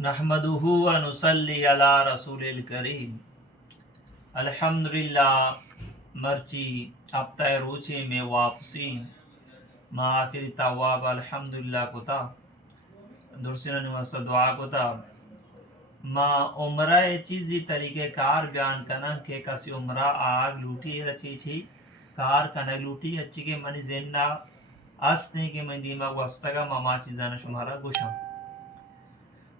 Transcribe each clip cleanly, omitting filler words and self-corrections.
نحمدہ و نصلی علی رسول کریم. الحمدللہ مرچی ہفتہ روچے میں واپسی ما آخری تواب الحمدللہ کتا درسنن وسط دعا کتا ما عمرہ چیزی طریقہ کار بیان کنا کہ کسی عمرہ آگ لوٹی رچی چھی کار کنا لوٹی اچھی کہ منی زندہ اسنے کہ من دیما وستگا ما چیزانا شمارا گوشم.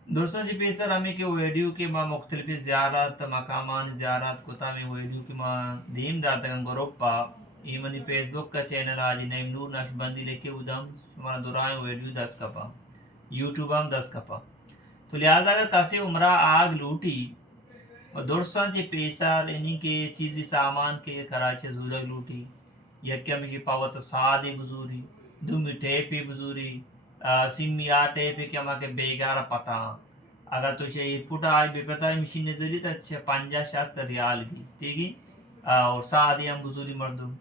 دوستان جی پیسر ہمیں کہ ویڈیو کے ما مختلف زیارت مقامان زیارت کتا میں ویڈیو کے ما دیم داتگن گروپا یہ منی فیس بک کا چینل آجی نیم نور نقش بندی لکھے ادھم ہمارا دورائیں ویڈیو 10 کپا یوٹیوب ہم 10 کپا. تو لہذا اگر کسی عمرہ آگ لوٹی اور دوستان جی پیسر انہی کے چیزی سامان کے کراچے زودگ لوٹی یکی ہمیشی پاوت سادی بزوری دومی ٹیپی بزوری سیمی ٹیپی کے ہمارے بیگارہ پتا اگر تو شہید پوٹا آج بھی پتا مشین نزولی تا 50-60 ریال کی ٹھیک ہے اور سادی ہم بزوری مردم.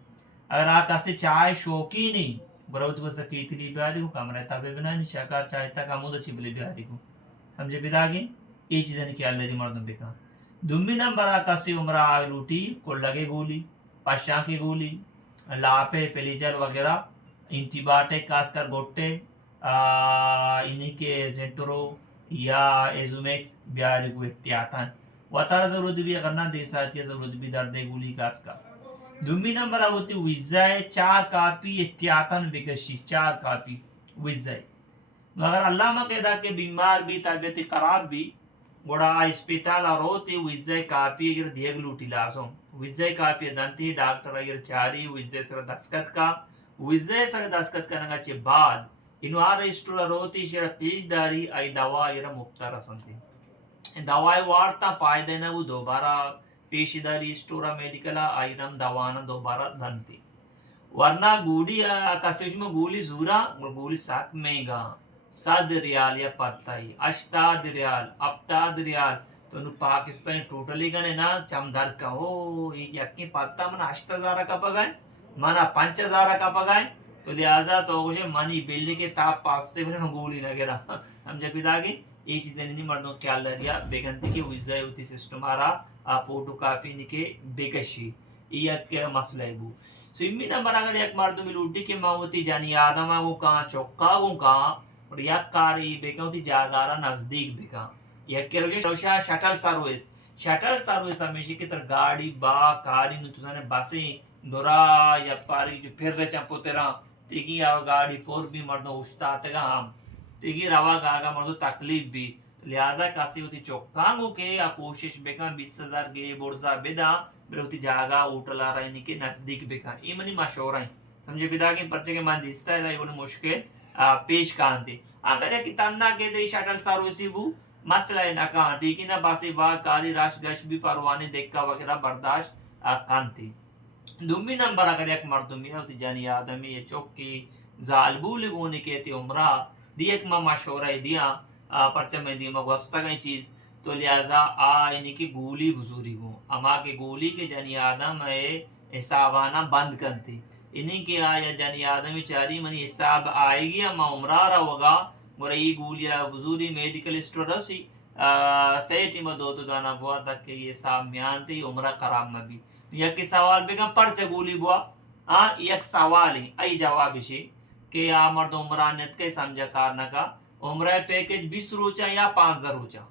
اگر آپ کسی چائے شوقی نہیں بروت کو سکیتری بیاری کو کم رہتا بے بنا نہیں شکار چائے تک ہمود اچھی بلی بیاری کو سمجھے پیدا گی یہ چیزیں نہیں کیا اللہ دی مردم بکا. دومی نمبر کسی عمرہ آگ لوٹی کو لگے گولی پشاں کی گولی لاپے پیلیجر وغیرہ اینٹی بایوٹک خاص کر گوٹے انہی کے زنٹرو یا ایزومیکس بیاری کو احتیاطاً وطار ضرورت بھی اگر نہ دے ساتھی ضرورت بھی درد گولی خاص کر. دومی نمبر ہوتی ویزائے 4 کاپی احتیاطاً بکشی 4 کاپی ویزائے مگر اللہ مقیدہ کے بیمار بھی طبیعت خراب بھی گوڑا اسپیتال روتی ویزائے کاپی اگر دیگ لوٹی لازوں ویزائے کاپی دانتی ڈاکٹر اگر چاری ویزائے سر دستخط کا ویزائے سر دستخط کرنے چے بعد انو آر رجسٹر روتی شیر پیش داری ای دوا اگر مبتا رسنتی دوائی وارتا پائدہ نو دوبارہ پیش داری اسٹورا میڈیکلا ایرم دوانا دوبارہ دھنتی ورنہ گولی کسیش میں گولی زورا گولی ساک مہنگا 100 ریال یا پتائی 80 ریال 70 ریال تو انو پاکستانی ٹوٹلی گنے نا چم در کا یہ یکی پتا منا 8000 کا پگائیں منا 5000 کا پگائیں تو لہذا تو کچھ منی بلی کے تاپ پاستے بلے گولی لگے رہا ہم جب پیدا گئی یہ چیزیں نہیں مردوں خیال لگیا بیگنتی کی ویزائی ہوتی سسٹم آرہا فوٹو کاپی نکے بیکشی یہ ایک مسئلہ ہے بو. سو امی نمبر اگر ایک مردوں میں لوٹی کے ماں ہوتی جانی آدم آگو کہاں چوکا گو کہاں اور یک کاری بیکا ہوتی جاگارہ نزدیک بیکا یک کے روشی روشا شٹل سروس ہمیشہ کی تر گاڑی با کاری نتوزانے باسیں دورا یا پاری جو پھر رچا پوتران تیکی گاڑی پور بھی مردوں اشتاتگا ہم تیکی روا گاگا مردوں تکلیف بھی لہذا کسی ہوتی چوکانگو کے یا کوشش بکا 20,000 کے برزا بیدا بلے ہوتی جاگا اوٹلا رہنی کے نزدیک بکا یہ منی مشورہ ہیں سمجھے بیدا کہ پرچے کے مان دیستا ہے یہ مشکل پیش کانتے اگر ایک تنہ کے دے شٹل سروسی بو مسئلہ ہے نہ کہاں ٹھیک نہ باسی با کاری راش گش بھی پروانے دیکھا وغیرہ برداشت کانتے. دومی نمبر اگر ایک مردمی ہوتی جانی آدمی یہ چوکی زالبو لگونے کہتے عمرہ دی ایک ماں مشورہ دیا پرچہ میں دیما وسطہ گئی چیز تو لہذا انہی کی گولی بزوری گو اما کے گولی کے جانی آدم ہے حسابانا بند کرتے انہی کے آیا جانی آدمی چاری منی حساب آئے گی اما عمرہ رہا ہوگا گوری گولی بزوری میڈیکل اسٹور رسی سیٹی میں دو دانا بوا تک کہ یہ حساب میانتے عمرہ قرام میں بھی یک سوال بگم پرچہ گولی بوا یک سوال ہی ای جواب شی کہ مرد عمرہ نیت کے سمجھا کارنا کا عمرہ پیکج 20 روچا یا 5,000 روچا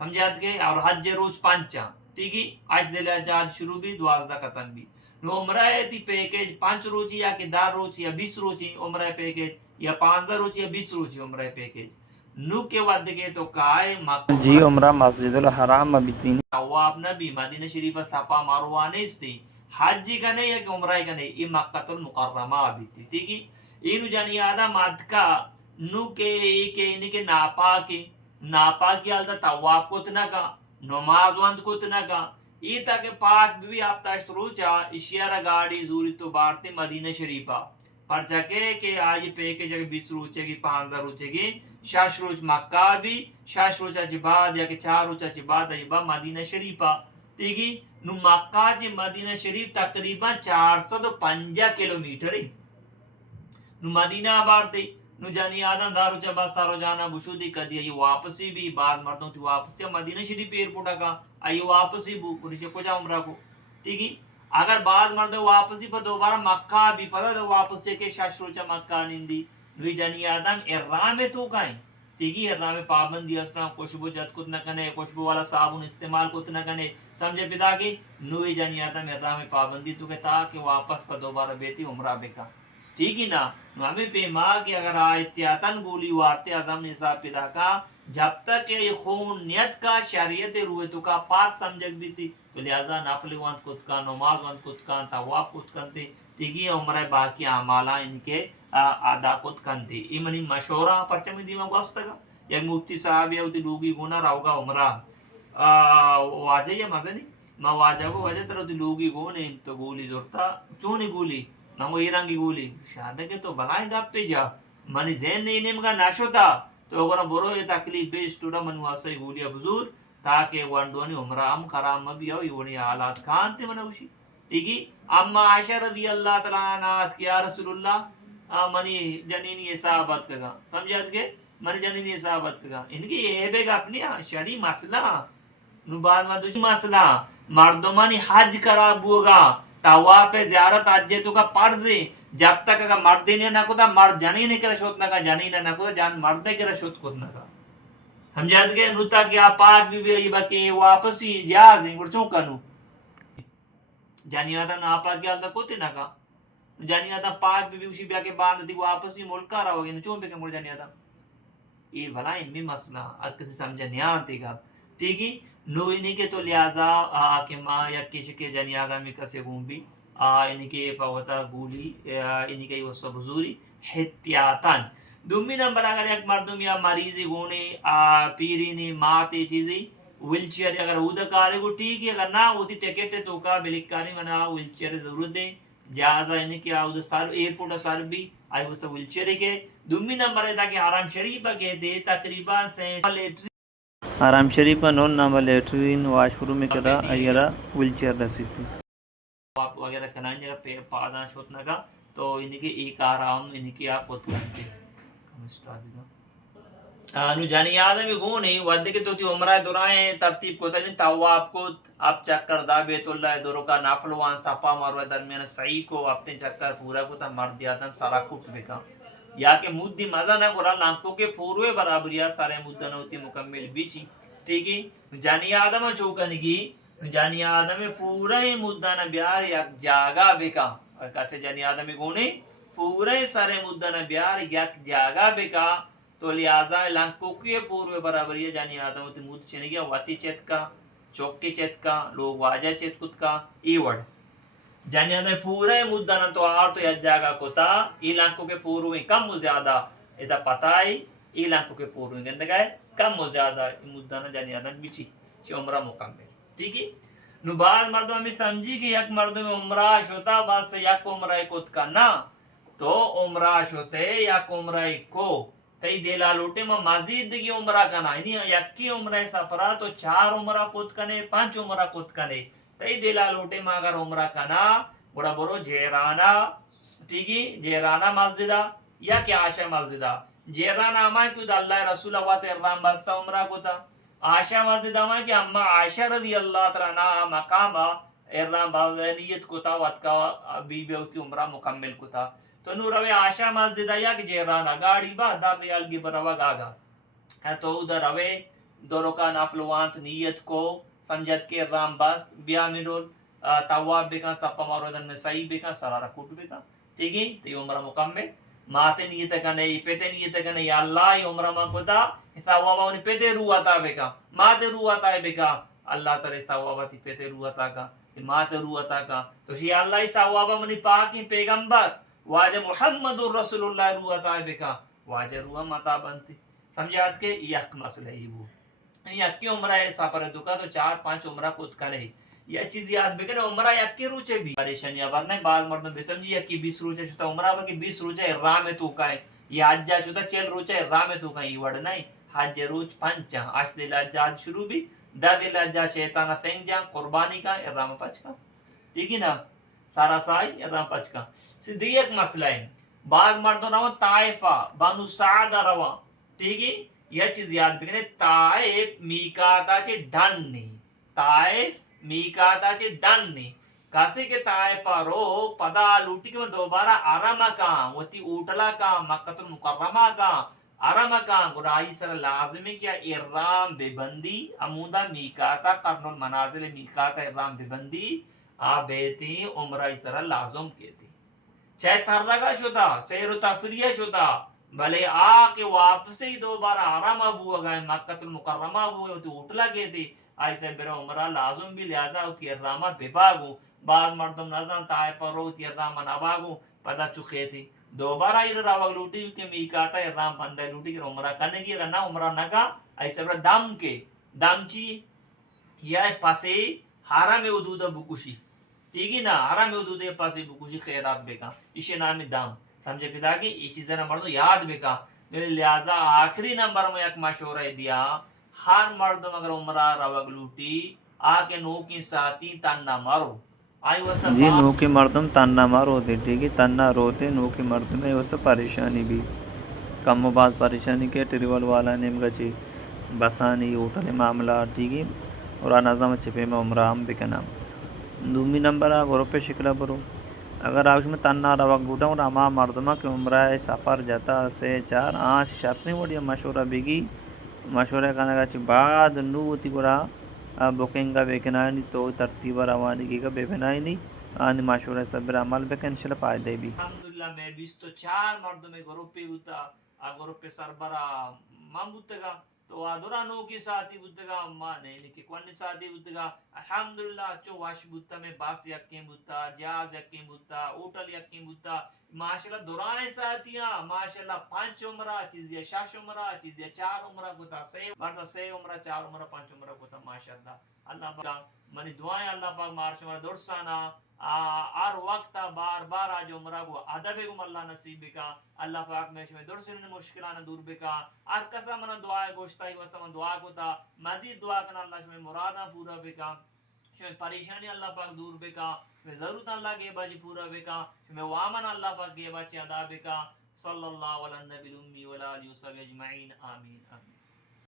سمجھات کے اور حج روچ 5 ٹھیک ہے آج دل جاد شروع بھی 12 ختم بھی نو عمرہ تی پیکج 5 روچی یا کہ 10 روچی یا 20 روچی عمرہ پیکج یا 5,000 روچی یا 20 روچی عمرہ پیکج نو کے ود کے تو کائے جی عمرہ مسجد الحرام میں بیتین تواب نبی مدینہ شریف صفا مروہ نیستی حجی کا نہیں ہے کہ عمرہ کا نہیں یہ مکہ المکرمہ بیتی ٹھیک ہے اینو جانی آدم ادکا نو کے انہی کے ناپاکی حالتا تواب کو اتنا کا نماز وند کو اتنا کا یہ تاکہ پاک بھی آپ تاشت روچا اشیارہ گاڑی زوری تو بارتے مدینہ شریفہ پرچہ کہ آج پیکج 20 روچے گی 5,000 روچے گی 6 روچ مکہ بھی 6 روچا چی بعد یا کہ 4 روچا چی بعد ایبا مدینہ شریفہ ٹھیک ہے نو مکہ چی مدینہ شریف تقریبا 450 کلومیٹر ہے نو مدینہ آبار دی نو جانی آدم دارو چبا سارو جانا بشودی کدی ای واپسی بھی بعد مردوں تی واپسی مدینہ شریف ایئرپورٹ کا ای واپسی بو پولیس کو جا عمرہ کو ٹھیک ہے اگر بعض مرد واپسی پر دوبارہ مکہ بھی پر واپسی کے شاشروچا مکہ نندی نوی جانی آدم احرام تو کائیں ٹھیک ہے احرام پابندی استا خوشبو جت کت نہ کنے خوشبو والا صابن استعمال کت نہ کنے سمجھے پتا کی نوی جانی آدم احرام پابندی تو کہ تاکہ واپس پر دوبارہ بیتی عمرہ بکا ٹھیک ہے نا ہمیں پیما کہ اگر احتیاطاً گولی وارتے اعظم نصاب پیدا کا جب تک یہ خون نیت کا شریعت روئے تو کا پاک سمجھک بھی تھی تو لہذا نافل وانت کت کا نماز وانت کت کا طواف کت کنتے ٹھیک ہے عمرہ باقی اعمالہ ان کے ادا کت کنتے یہ منی مشورہ پرچہ میں دیما گوستا گا یک مفتی صاحب یا تی لوگی گونا رہو گا عمرہ واجہ یا مزہ نہیں ما واجہ کو وجہ تر تی لوگی گونے تو گولی زورتا چونی گولی نمو ایرانگی گولی شادہ کے تو بلائیں گا پہ جا منی ذہن نہیں نمگا ناشو تا تو اگر برو یہ تکلیف بیش توڑا منی واسطہ گولی بزور تاکہ وانڈوانی عمرہ ہم خرام مبی آو یہ حالات کانتے منوشی ٹھیک ہے اما عائشہ رضی اللہ تعالیٰ عنہ کیا رسول اللہ منی جنینی صحابت کگا سمجھات کے منی جنینی صحابت کگا ان کی یہ بے گا اپنی شریع مسئلہ نو بعد میں دوسری مسئلہ مردمانی حج کرا بوگا طواف زیارت حج تو کا فرض جب تک اگر مرد نے نہ کوتا مرد جانی نے کرا شوت نہ کا جانی نہ کوتا جان مرد نے کرا شوت کود نہ کا سمجھات کے نوتا کیا پاک بھی بھی باقی واپسی جاز ہیں ورچوں کنو جانی آتا نا پاک گیا کوتے نہ کا جانی آتا پاک بھی اسی بیا کے باندھ دی واپسی ملکا رہو گے چون پہ کے مل جانی آتا یہ بھلا ان میں مسئلہ اب کسی سمجھا نہیں آتے گا ٹھیک ہے نو انہی کے تو لہذا کہ ماں یا کسی کے جانی آدھا میں کسے گون بھی انہی کے پاوتا گولی انہی کے وہ سب حضوری احتیاطاً دومی نمبر اگر ایک مردم یا مریضی گونے پیرینی ماتے چیزی ویل چیئر اگر اودا کارے کو ٹھیک ہے اگر نہ ہوتی ٹکٹ تو کا بلکانی منا ویل چیئر ضرورت دیں جہازہ انہی کے اودا سر ایئرپورٹ سر بھی آئی وہ سب ویل چیئر کے دومی نمبر ہے تاکہ حرام شریف کے دے تقریباً سے حرام شریف نون نامہ لیٹرین واش روم میں کرا ایرا ویل چیئر رسیتی آپ وغیرہ کنائیں جگہ پہ پادان شوتنا کا تو انہی کے ایک آرام انہی کے آپ ہوت کرتے کم اسٹارٹ دیگا نو جانی آدھا بھی گو نہیں ودے کے تو تی عمرہ دورائیں ترتیب کو تنی تواف کو آپ چکر دا بیت اللہ دورو کا نافلوان سپا مروہ درمیان سعی کو اپنے چکر پورا کو تا مرد آدم سارا کٹ بکا یا کہ مدی مزہ نہ کرا لانکوں کے پوروے برابریا سارے مدہ نوتی مکمل بیچی ٹھیک ہے جانی آدم چوکنگی جانی آدم پورا ہی مدہ نہ بیار یک جاگا بکا اور کسے جانی آدم گونے پورا ہی سارے مدہ نہ بیار یک جاگا بکا تو لہذا لانکوں کے پوروے برابریا جانی آدم تی مد چنگیا واتی چیت کا چوکی چیت کا لوگ واجہ چیت کت کا ای وڑ جانی آدم پورا ہی مدہ نہ تو آر تو یک جاگا کتا ای لانکوں کے پوروے کم و زیادہ ایدہ پتائی ای لانکوں کے پوروے گندگائے کم و زیادہ مدہ نہ جانی آدم بچی چی عمرہ مکمل ٹھیک ہے نو بعض مردوں میں سمجھی کہ یک مردوں میں عمرہ شوتا بعض سے یک عمرہ کت کا نا تو عمرہ شوتے یک عمرہ کو تی دیلا لوٹے میں مزید دیگی عمرہ کنا یعنی یکی عمرہ سپرا تو 4 عمرہ کت کنے 5 عمرہ کت کنے تی دیلا لوٹے میں اگر عمرہ کنا بڑا برو جیرانہ ٹھیک ہے جیرانہ مسجدہ یا کہ عائشہ مسجدہ جیرانہ ہمیں کیوں دا اللہ رسول وات ارام بستا عمرہ کتا عائشہ مسجد ہمیں کہ اما عائشہ رضی اللہ تعالیٰ مقام ارام باغنیت کتا وات کا بی بیو کی عمرہ مکمل کتا تو نو روے عائشہ مسجد یا کہ جیرانہ گاڑی با دار ریال گی بروا گاگا تو ادھر روے دورو کا نافلوانت نیت کو سمجھت کے ارام بست بیا منول تواب بکا سپا مارودن میں صحیح بکا سرارہ کٹ بکا ٹھیک ہے تو یہ عمرہ مکمل ماتے نیت کنے پیتے نیت کنے یا اللہ یہ عمرہ مکتا ثوابہ انہیں پیتے روح عطا بکا ماتے روح عطا بکا اللہ تعالی ثوابہ تی پیتے روح عطا کا ماتے روح عطا کا تو یا اللہ ثوابہ منی پاکی پیغمبر واجہ محمد رسول اللہ روح عطا بکا واجہ روح مطا بنتی سمجھات کے یک مسئلہ ہی وہ یکی عمرہ سپر دکا تو 4-5 عمرہ کت کنے یہ چیز یاد بکنے عمرہ یکی روچے بھی پریشانی ورنہ بعض مردوں بے سمجھی یکی 20 روچے شتا عمرہ باقی 20 روچے احرام تو کائیں یہ حجہ شتا 40 روچے احرام تو کائیں یہ وڑ نہیں حج روچ 5 8 دل حجاج شروع بھی 10 دل حجاج شیطانہ سنگ جان قربانی کا احرام 5 کا ٹھیک ہے نا سارا سائی احرام 5 کا سیدھی ایک مسئلہ ہے بعض مردوں روا طائفہ بنو سعد روا ٹھیک ہے یہ چیز یاد بکنے طائف میقاتا چے ڈن نہیں طائف میقاتا چے ڈن نہیں کسی کے طائفہ رو پدا لوٹی کے دوبارہ آرام کام وتی اوٹلا کام مکہ المکرمہ کام آرام کام گرائی سر لازمی کیا احرام بے بندی عمودہ میقاتا قرن المنازل میقاتا احرام بے بندی آ بیتی عمرہ سر لازم کہتی چاہے ترگا شدہ سیر و تفریح شدہ بھلے آ کے واپسی دوبارہ حرم ابو گئے مکہ المکرمہ ابو گئے تو اٹلا گئے تھی ایسے برا عمرہ لازم بھی لہذا ہوتی احرامہ بباگو بعض مردم نظام طائفہ رو ہوتی احرامہ نباگو پتہ چکے تھی دوبارہ یہ راوگ لوٹی کہ میقاتا احرام بندہ لوٹی کہ عمرہ کرنے کی اگر نہ عمرہ نہ کا ایسے برا دم کے دم چی یا پاسے حرم حدود بکشی ٹھیک ہے نا حرم حدود پاسے بکشی خیرات بکا اسے نام دام سمجھے پتا کہ یہ چیزیں نہ مردوں یاد بکا لہذا آخری نمبر میں ایک مشورہ دیا ہر مردم اگر عمرہ روگ لوٹی آ کے نو کی ساتھی تن نہ مرو آئی وسط جی نو کے مردم تننا مار ہوتے ٹھیک ہے تننا روتے نو کے مردم میں وسط پریشانی بھی کم و بعض پریشانی کے ٹریول والا نیم گچی بسانی ہوٹل معاملہ ٹھیک ہے اور نظام چھپے میں عمرہ ہم بکنا دومی نمبر آ گروپ شکلہ برو اگر آج میں تننا روگ لوٹا اور اما مردمہ کے عمرہ سفر جاتا سے چار آج شرط نہیں وڑیا مشورہ بگی مشورہ کرنے کا بعد نو ہوتی برا بکنگ کا بیکنا نہیں تو ترتیب روانگی کا بے بنائی نہیں آنی مشورہ صبر عمل بکن انشاءاللہ فائدے بھی الحمدللہ میں 24 مردوں میں گروپی ہوتا گروپی سربرا من بودتگا تو آدورا نو کی ساتھی بودتگا مانے لکھے کونی ساتھی بودتگا الحمدللہ چو واش بودتا میں باس یقین بودتا جہاز یقین بودتا اوٹل یقین بودتا ماشاءاللہ دورائیں ساتھیاں ماشاءاللہ 5 عمرہ چیز یا 6 عمرہ چیز یا 4 عمرہ کوتا 6 عمرہ 4 عمرہ 5 عمرہ کوتا ماشاءاللہ اللہ پاک منی دعائیں اللہ پاک مارش ہمارا درسانا ہر وقت بار بار آج عمرہ کو ادب گم اللہ نصیب بکا اللہ پاک میں شمی درسن مشکلان دور بکا ہر کسا منا دعا گوشتا ہی وسط من دعا کو تا مزید دعا کنا اللہ شمی مرادا پورا بکا شمی پریشانی اللہ پاک دور بکا شمی ضرورت اللہ کے باجی پورا بکا شمی وامن اللہ پاک کے باجی ادا بکا صلی اللہ علی النبی الامی وعلی آلہ وصحبہ اجمعین آمین آمین